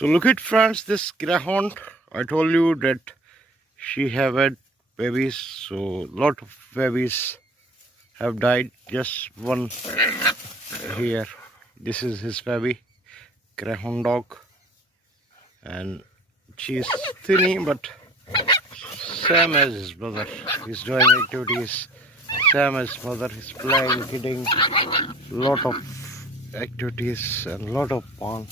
So look at friends, this greyhound. I told you that she have had babies, so lot of babies have died. Just one here. This is his baby, greyhound dog, and she is tiny but same as his mother. He's doing activities same as his mother. He's playing, kidding, lot of activities and lot of fun.